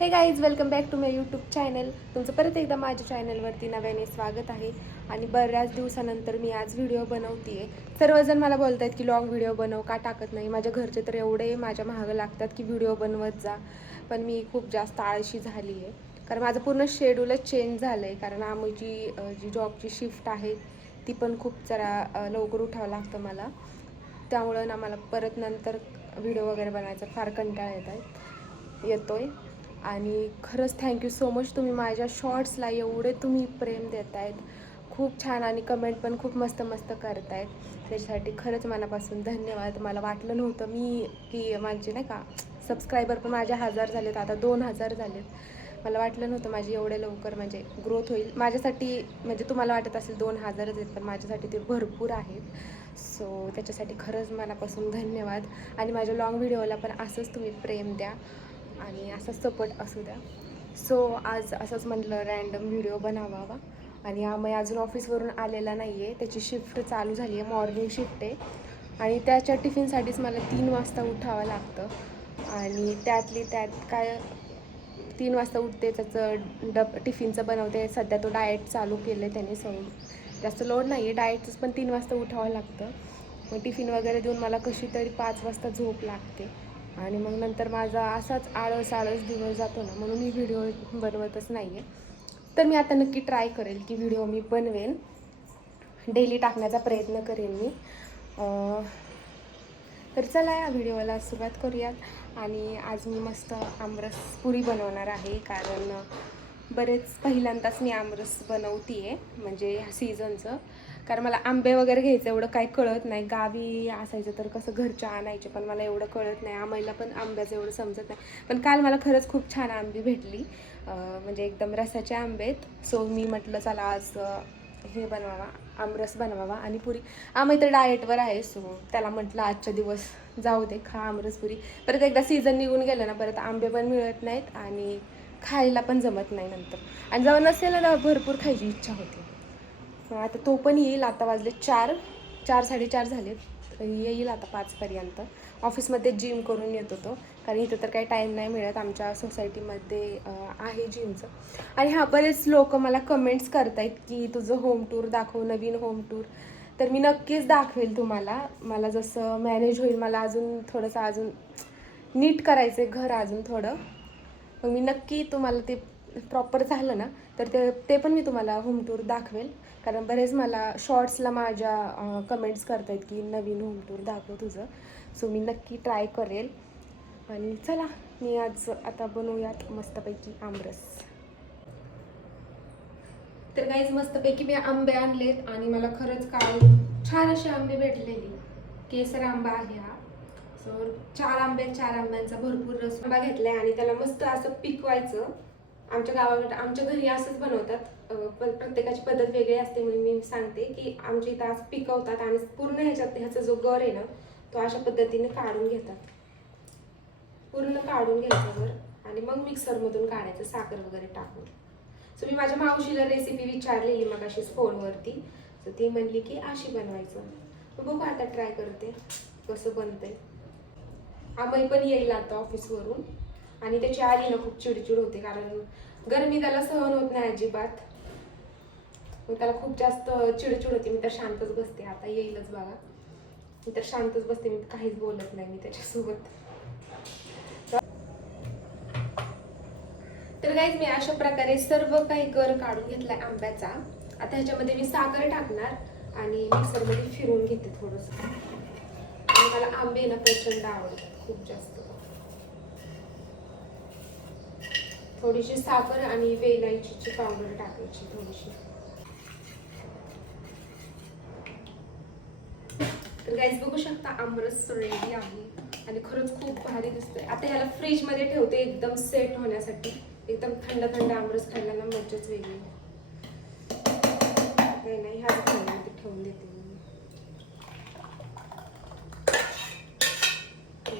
हे guys, welcome back to my YouTube channel. तुमचं परत एकदा माझ्या चॅनलवरती नव्याने स्वागत आहे. आणि बऱ्याच दिवसानंतर मी आज व्हिडिओ बनवते आहे. सर्वजण मला बोलत आहेत की लॉंग व्हिडिओ बनव, का टाकत नाही. माझ्या घरचे तर एवढे माझ्या मागं लागतात की व्हिडिओ बनवत जा, पण मी खूप जास्त आळशी झाली आहे. कारण माझं पूर्ण शेड्यूलच चेंज झालं आहे. कारण आमची जी जॉबची शिफ्ट आहे ती पण खूप जरा लवकर उठावं लागतं मला. त्यामुळं ना मला परत नंतर व्हिडिओ वगैरे बनायचा फार कंटाळा येतोय. आणि खरंच थँक्यू सो मच, तुम्ही माझ्या शॉर्ट्सला एवढे तुम्ही प्रेम देत आहेत, खूप छान, आणि कमेंट पण खूप मस्त मस्त करतायत. त्याच्यासाठी खरंच मनापासून धन्यवाद. मला वाटलं नव्हतं की माझे नाही का सबस्क्रायबर पण माझे 1000 झालेत, आता 2000 झालेत. मला वाटलं नव्हतं माझी एवढे लवकर म्हणजे ग्रोथ होईल. माझ्यासाठी म्हणजे तुम्हाला वाटत असेल 2000च आहेत, पण माझ्यासाठी ते भरपूर आहेत. सो त्याच्यासाठी खरंच मनापासून धन्यवाद. आणि माझ्या लाँग व्हिडिओला पण असंच तुम्ही प्रेम द्या आणि असाच सपोर्ट असू द्या. सो आज असंच म्हटलं रँडम व्हिडिओ बनावावा. आणि आम्ही अजून ऑफिसवरून आलेला नाही आहे, त्याची शिफ्ट चालू झाली आहे, मॉर्निंग शिफ्ट आहे. आणि त्याच्या टिफिनसाठीच मला 3 वाजता उठावं लागतं. आणि त्यातली त्यात काय 3 वाजता उठते, त्याचं टिफिनचं बनवते. सध्या तो डाएट चालू केलं आहे त्याने, सो जास्त लोड नाही आहे डाएटच, पण 3 वाजता उठावं लागतं. मग टिफिन वगैरे देऊन मला कशी तरी 5 वाजता झोप लागते. आणि मग नंतर माझा असाच आळस दिवस जातो ना, म्हणून मी व्हिडिओ बनवतच नाही आहे. तर मी आता नक्की ट्राय करेल की व्हिडिओ मी बनवेन, डेली टाकण्याचा प्रयत्न करेन मी. तर चला या व्हिडिओला सुरुवात करूयात. आणि आज मी मस्त आमरस पुरी बनवणार आहे, कारण बरेच पहिल्यांदाच मी आमरस बनवते आहे म्हणजे ह्या सीझनचं. कारण मला आंबे वगैरे घ्यायचं एवढं काही कळत नाही. गावी असायचं तर कसं घरच्या आणायचे, पण मला एवढं कळत नाही. आम्हाला पण आंब्याचं एवढं समजत नाही. पण काल मला खरंच खूप छान आंबे भेटली, म्हणजे एकदम रसाचे आंबे आहेत. सो मी म्हटलं चला आज हे बनवावा, आमरस बनवावा आणि पुरी. आम्ही तर डाएटवर आहे, सो त्याला म्हटलं आजच्या दिवस जाऊ दे, खा आमरस पुरी. परत एकदा सीझन निघून गेलं ना, परत आंबे पण मिळत नाहीत आणि खायला पण जमत नाही नंतर. आणि जेव्हा नसेल ना तेव्हा भरपूर खायची इच्छा होते. आता तो पण येईल. आता वाजले 4, 4:30 झालेत. येईल आता 5पर्यंत. ऑफिसमध्ये जिम करून येतो तो, कारण इथं तर काही टाईम नाही मिळत. आमच्या सोसायटीमध्ये आहे जिमचं. आणि हां, बरेच लोक मला कमेंट्स करतायत की तुझं होम टूर दाखव, नवीन होम टूर. तर मी नक्कीच दाखवेल तुम्हाला. मला जसं मॅनेज होईल, मला अजून नीट करायचं आहे घर अजून थोडं. मग मी नक्की तुम्हाला ते प्रॉपर झालं ना तर ते पण मी तुम्हाला होम टूर दाखवेल. कारण बरेच मला शॉर्ट्सला माझ्या कमेंट्स करत आहेत की नवीन होम टूर दाखव तुझं. सो मी नक्की ट्राय करेल. आणि चला, मी आज आता बनवूयात मस्तपैकी आमरस. तर गाईज, मस्तपैकी मी आंबे आणलेत आणि मला खरंच काल छान असे आंबे भेटलेले. केसर आंबा आहे हा. सो 4 आंब्यांचा भरपूर रस आंबा घेतलाय आणि त्याला मस्त असं पिकवायचं. आमच्या गावाकडे, आमच्या घरी असंच बनवतात. पण प्रत्येकाची पद्धत वेगळी असते, म्हणून मी सांगते की आमच्या इथं आज पिकवतात आणि पूर्ण ह्याचा जो गर आहे ना, तो अशा पद्धतीने काढून घेतात. पूर्ण काढून घ्यायचं गर आणि मग मिक्सरमधून काढायचं साखर वगैरे टाकून. सो मी माझ्या मावशीला रेसिपी विचारलेली मग अशीच फोनवरती. सो ती म्हणली की अशी बनवायचं. बघू आता ट्राय करते कसं बनतंय. आम्ही पण येईल आता ऑफिसवरून आणि त्याची आली ना खूप चिडचिड होते, कारण गरमी त्याला सहन होत नाही अजिबात. मग त्याला खूप जास्त चिडचिड होते. मी तर शांतच बसते. आता येईलच बघा, मी तर शांतच बसते, मी काहीच बोलत नाही मी त्याच्यासोबत. तर गाईज, मी अशा प्रकारे सर्व काही गर काढून घेतलाय आंब्याचा. आता ह्याच्यामध्ये मी साखर टाकणार आणि मिक्सरमध्ये फिरवून घेते थोडंसं. आणि मला आंबे ना प्रचंड आवडतात खूप जास्त. थोडीशी साखर आणि वेलायचीची पावडर टाकायची थोडीशी. तर गाईज, बघू शकता आमरस रेडी आहे आणि खरंच खूप भारी दिसतोय. आता ह्याला फ्रीजमध्ये ठेवते एकदम सेट होण्यासाठी. एकदम थंड थंड आमरस खायला ना मज्जाच वेगळी. नाही ह्याच फ्रीजमध्ये ठेवून देते मी.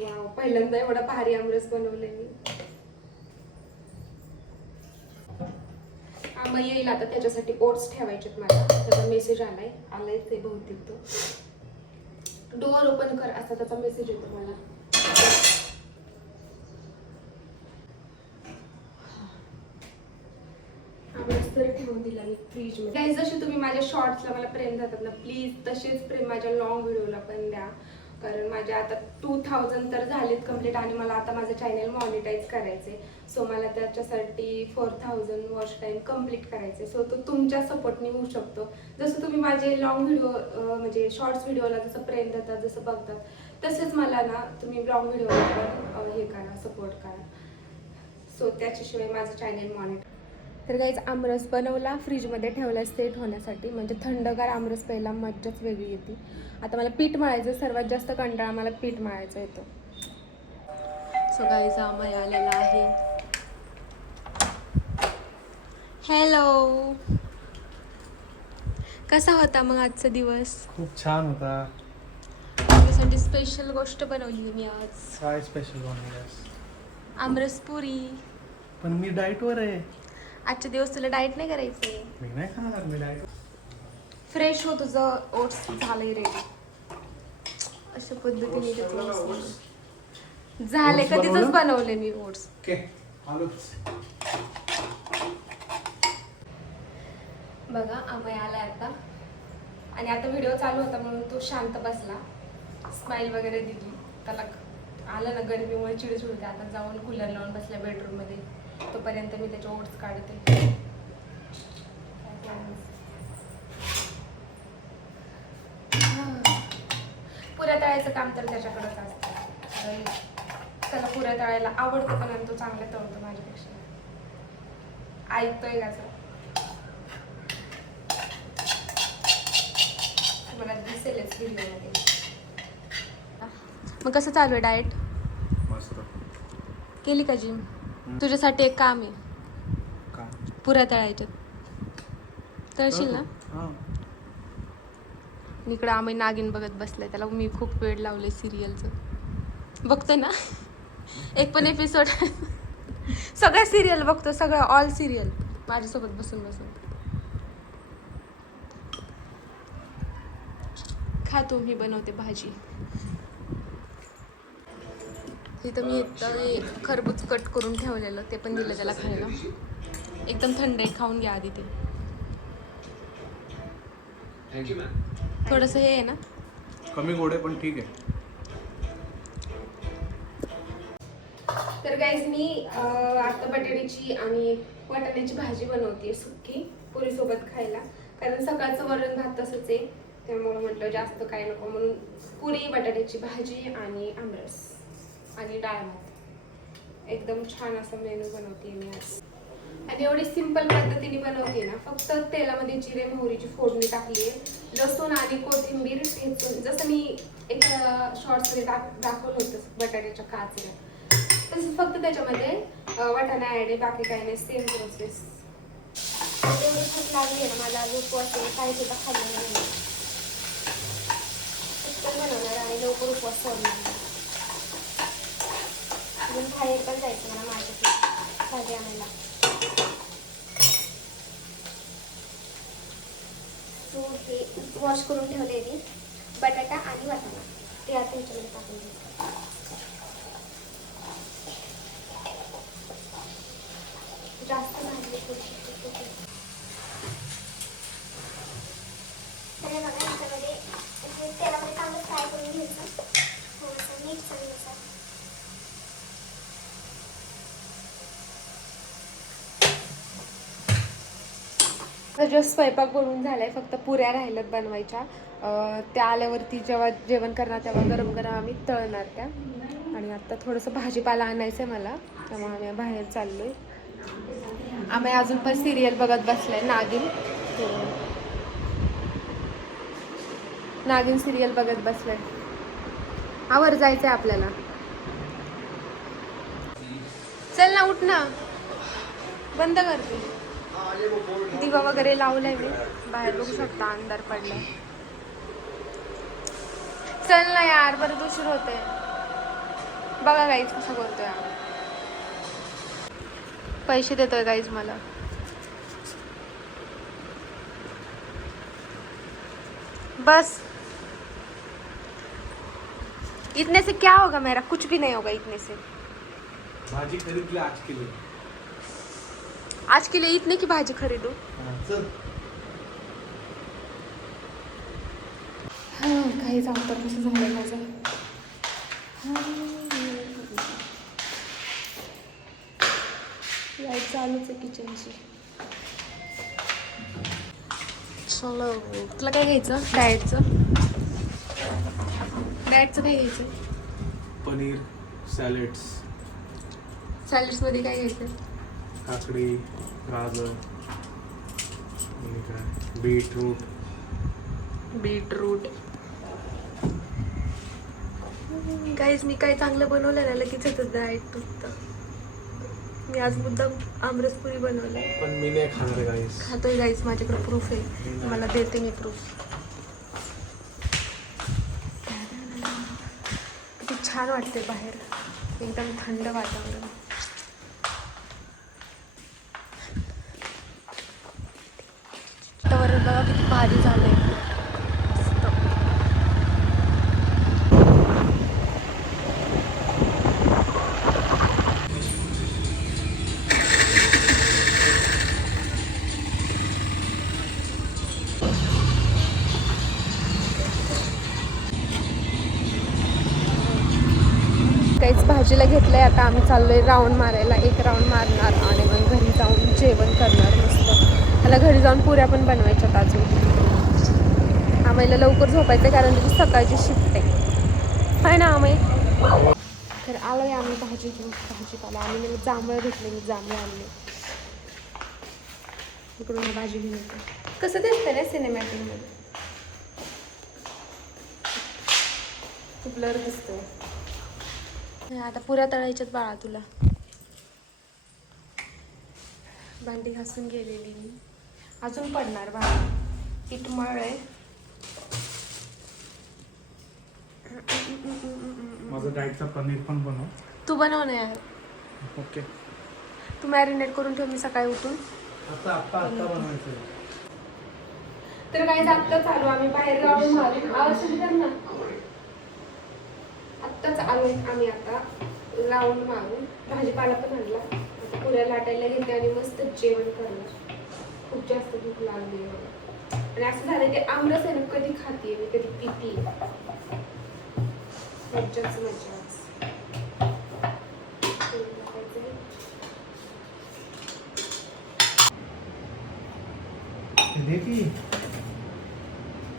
वाव, पहिल्यांदा एवढा भारी आमरस बनवले मी. मग येईल आता, त्याच्यासाठी ओट्स ठेवायचे मला. त्याचा मेसेज आलाय ते बहुतेक तो डोअर ओपन कर असा त्याचा मेसेज येतो मला. जर ठेवून दिला मी फ्रीजमध्ये. गाईज जसे तुम्ही माझ्या शॉर्ट्सला मला प्रेम देतात ना, प्लीज तसेच प्रेम माझ्या लॉंग व्हिडिओला पण द्या. कारण माझे आता 2000 तर झालेत कंप्लीट आणि मला आता माझं चॅनल मॉनिटाईज करायचे. सो मला त्याच्यासाठी 4000 वॉच टाईम कंप्लीट करायचे. सो तो तुमच्या सपोर्टने होऊ शकतो. जसं तुम्ही माझे लॉंग व्हिडिओ म्हणजे शॉर्ट्स व्हिडिओला जसं प्रेम देतात, जसं बघतात, तसेच मला ना तुम्ही लॉंग व्हिडिओला पण हे करा, सपोर्ट करा. सो त्याच्याशिवाय माझं चॅनल मॉनिटाईज. तर गाईज आमरस बनवला, फ्रीजमध्ये ठेवला सेट होण्यासाठी. म्हणजे थंडगार आमरस प्यायला मज्जाच वेगळी येते. आता मला पीठ मळायचं, सर्वात जास्त कंटाळा मला पीठ मळायचं येतो. सो गाईज आम्ही आलेला आहे. हॅलो, कसा होता मग आजचा दिवस? खूप छान होता. माझ्यासाठी स्पेशल गोष्ट बनवली मी आज. काय स्पेशल बनवलंस? आमरस पुरी. पण मी डाएटवर आहे. आजच्या दिवस तुला डाएट नाही करायचे. मी नाही खाणार, मी डाएट. फ्रेश हो, तुझं ओट्स झालंय रेडी. अशा पद्धतीने झाले, कधीच बनवले मी ओट्स. ओके, आलोच. बघा आम्ही आलाय आता आणि आता व्हिडिओ चालू होता म्हणून तो शांत बसला, स्माइल वगैरे दिली. त्याला आलं ना गरमीमुळे चिडचिड होते. आता जाऊन कूलर लावून बसल्या बेडरूम मध्ये. तोपर्यंत मी त्याचे ओट्स काढते. पुऱ्या तळायचं काम तर त्याच्याकडेच असतं. त्याला पुऱ्या तळायला आवडतं पण आणि तो चांगला तळतो माझ्यापेक्षा. ऐकतोय का? मला दिसेलच व्हिडिओमध्ये. मग कसं चालू आहे डाएट? मस्त. केली का जिम? तुझ्यासाठी एक काम आहे. काय? पुऱ्या तळायच्या. तळशील ना? हां. इकडं आम्ही नागिन बघत बसलाय. त्याला मी खूप वेळ लावले सिरियलचं. बघतोय ना एक पण एपिसोड. सगळ्या सिरियल बघतो, सगळं ऑल सिरियल माझ्यासोबत बसून बसून. खातो, मी बनवते भाजी. तिथं मी खरबूज कट करून ठेवलेलं, ते पण दिलं त्याला खायला. एकदम थंड आहे, खाऊन घ्या आधी ते. थोडंसं हे आहे ना, कमी गोड आहे पण ठीक आहे. तर गाईज मी आता बटाट्याची आणि वाटाण्याची भाजी बनवते सुक्की पुरीसोबत खायला. कारण सकाळचं वरण भात तसंच आहे, त्यामुळे म्हटलं जास्त काय नको म्हणून पुरी, बटाट्याची भाजी आणि आमरस आणि डाळ भात. एकदम छान असा मेनू बनवते मी आज. आणि एवढी सिंपल पद्धतीने बनवते ना. फक्त तेलामध्ये जिरे मोहरीची फोडणी टाकली आहे, लसूण आणि कोथिंबीर ठेचून, जसं मी एका शॉर्ट्समध्ये दाखवलं होतं बटाट्याच्या काचऱ्या, तसंच फक्त त्याच्यामध्ये वाटाणा ॲड आहे, बाकी काही नाही, सेम प्रोसेस. एवढी भूक लागली आहे ना मला, आज उपवास आहे, काही सुद्धा खाल्लं नाही. पटकन बनवणार आणि लवकर उपवास सोडणार. अजून बाहेर पण जायचं मला माझ्यासाठी भाजी आणायला. सो हे वॉश करून ठेवले मी बटाटा आणि वाटाणा, ते आता ह्याच्यामध्ये टाकून घ्यायचं. जास्त भाजले थोडी. तर हे बघा, ह्याच्यामध्ये तेलामध्ये चांगलं फ्राय करून घ्यायचं. थोडंसं मीठ चांगलं. जो स्वयंपाक बनवून झालाय, फक्त पुऱ्या राहिल्यात बनवायच्या. त्या आल्यावरती जेव्हा जेवण करणार तेव्हा गरम गरम आम्ही तळणार त्या. आणि आता थोडंसं भाजीपाला आणायचं आहे मला, त्यामुळे आम्ही बाहेर चाललोय. आम्ही अजून पण सिरियल बघत बसलाय, नागिन सिरियल बघत बसलाय. आवर जायचंय आपल्याला. चल ना, उठ ना, बंद करते. दिवा वगैरे लावलाय मी, बाहेर बघू शकता अंधार पडलाय. चल ना यार, बरं उशीर होते. बघा गाईज कसं बोलतोय. पैसे देतोय गाईज मला. बस इतने से क्या होगा मेरा? कुछ भी नहीं होगा इतने से. भाजी खरीद ले आज के लिए. आज के लिए इतने की भाजी खरीदू. चल. हा काही जाऊ तर कसं झालं माझं. लाईट चालूच आहे किचनची. चलो तुला काय घ्यायचं डाएटचं काय घ्यायचं. पनीर सॅलेड्स. सॅलड्समध्ये काय घ्यायचं. काकडी गाजर आणि काय बीटरूट. गाईज मी काही चांगलं बनवलं ना लगेच येतं डाएट तुटतं. मी आज मुद्दाम आमरसपुरी बनवलंय. पण मी नाही खाणार गाईस. खातोय गाईज माझ्याकडे प्रूफ आहे. मला देते मी प्रूफ. किती छान वाटते बाहेर एकदम थंड वातावरण. वातावरण बघा किती भारी झालंय. मस्त. काहीच भाजीला घेतलंय. आता आम्ही चाललोय राऊंड मारायला. एक राऊंड मारणार आणि मग घरी जाऊन जेवण करणार मस्त. मला घरी जाऊन पुऱ्या पण बनवायच्यात अजून. आम्हाला लवकर झोपायचं कारण त्याची सकाळची शिफ्ट आहे ना आम्ही. तर आलोय आम्ही भाजी घेऊन. भाजीपाला आम्ही मला जांभळं घेतले. मी जांभळं आणले. इकडून भाजी घेऊन येते. कसं दिसतंय ना सिनेमॅटिकमध्ये. खूप ब्लर दिसतोय. आता पुऱ्या तळायच्यात बाळा तुला. भांडी घासून गेलेली मी. अजून पडणार बाळा. पीठ मळलंय. माझं डाएटचा पनीर पण बनव. तू बनव ना यार. ओके. तू मॅरिनेट करून ठेव. मी सकाळी उठून आता बनवायचं. तर काही आत्ताच आलो आम्ही बाहेर राऊंड मारून. आवाज कर ना. आत्ताच आलोय आम्ही आता राऊंड मारून. भाजीपाला पण आणला. पुऱ्या लाटायला घेते आणि मस्त जेवण करणार. खूप जास्त भूक लागली मला. आणि असं झालं ते आमरस आहे ना कधी खाते मी कधी पिती. मज्जाच मज्जा.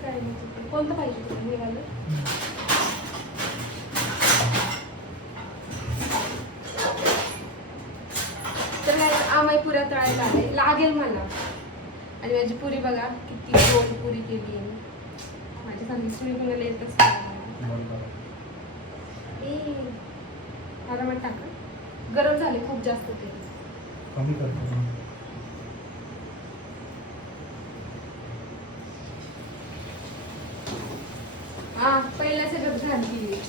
काय नाही कोणतं पाहिजे तुला हे वालं. तर आम्ही पुऱ्या तळायला आले लागेल मला. आणि माझी पुरी बघा किती गोल पुरी केली. माझ्या सांगितली मी कोणाला येतच आरामात टाका. गरम झाले खूप जास्त ते. कमी करतो. हा पहिल्याच गप झाली.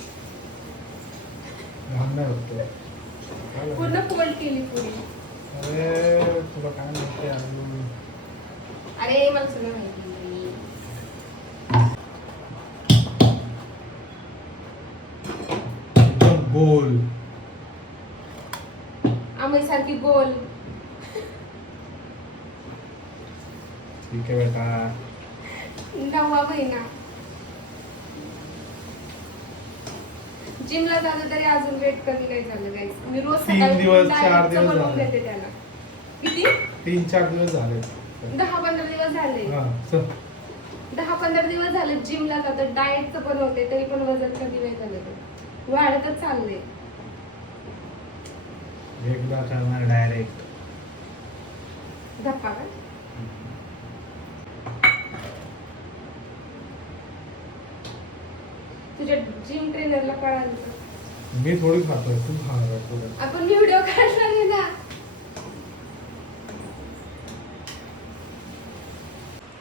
पूर्ण फोल्ड केली पुरी. अरे तुला काय माहिती. अरे मला सगळं माहिती. गोल आम्ही सारखी गोल. ठीक आहे बेटा. 9वा महिना. जिमला जातो तरी अजून वेट कमी नाही झालं गाईस. मी रोज 3 दिवस 4 दिवस बनवून झाले. देते त्याला. किती 3-4 दिवस झाले. 10-15 दिवस झाले. हा चल. 10-15 दिवस झाले जिमला जातो. डाएटचं बनवते तरी पण वजन कमी नाही झालं. ते वाढतच चाललंय. एकदा करणार डायरेक्ट. धप्पा का. तुझ्या जिम ट्रेनरला कळालं. मी थोडी खातोय. तू खाणार. आपण व्हिडिओ काढला नाही ना.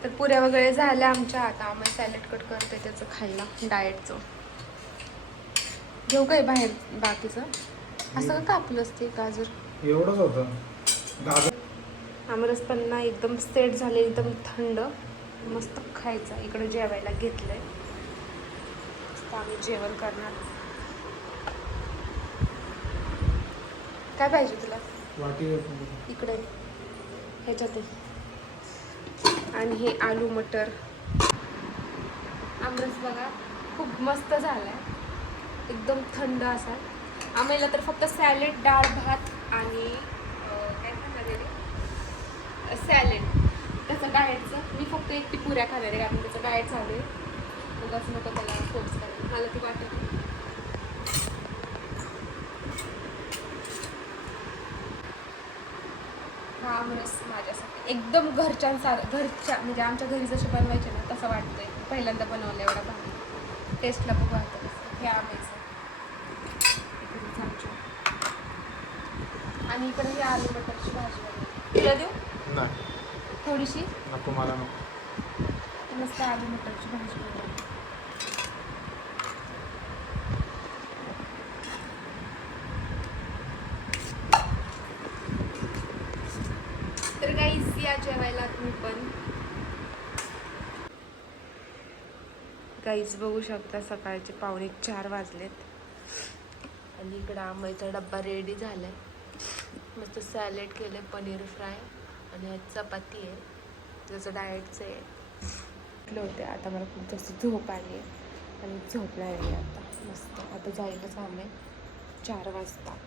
तर पुऱ्या वगैरे झाल्या आमच्या. आता आम्ही सॅलड कट करतोय त्याचं खायला डाएटचं. घेऊ काय बाहेर बाकीचं. असं का कापलं असते गाजर. एवढंच होतं गाजर. आमरस पण ना एकदम सेट झाले. एकदम थंड मस्त खायचं. इकडे जेवायला घेतलंय. आम्ही जेवण करणार. काय पाहिजे तुला. वाटी इकडे ह्याच्यात आहे. आणि हे आलू मटर. आमरस बघा खूप मस्त झालाय, एकदम थंड असा. आम्हाला तर फक्त सॅलेड, डाळ भात आणि काय खाणार आहे, सॅलेड. त्याचं डाएटचं मी फक्त एकटी पुऱ्या खाणार आहे, कारण त्याचं डाएट चालू आहे. उगाच नको त्याला फोर्स करायला, मला ती वाटत नाही. हा आमरस माझ्यासाठी एकदम घरच्या म्हणजे आमच्या घरी जसे बनवायचे ना तसं वाटतंय. पहिल्यांदा बनवलं एवढा भारी. टेस्टला बघू आता कसं. हे आंब्याचं इकडे चमचा. आणि इकडे ही आलू मटरची भाजी बनवली. तुला देऊ नाही थोडीशी? नको मला नको. मस्त आलू मटरची भाजी बनवली. तर गाईस या जेवायला तुम्ही पण. गाईस बघू शकता सकाळचे 3:45 वाजलेत. आणि इकडं आंब्याचा डब्बा रेडी झालाय. मस्त सॅलेड केलं, पनीर फ्राय आणि चपाती आहे, जसं डाएटचं आहे. उठले होते, आता मला खूप जास्त झोप आली आहे आणि झोपणार आहे आता मस्त. आता जायलाच आंबे 4 वाजता.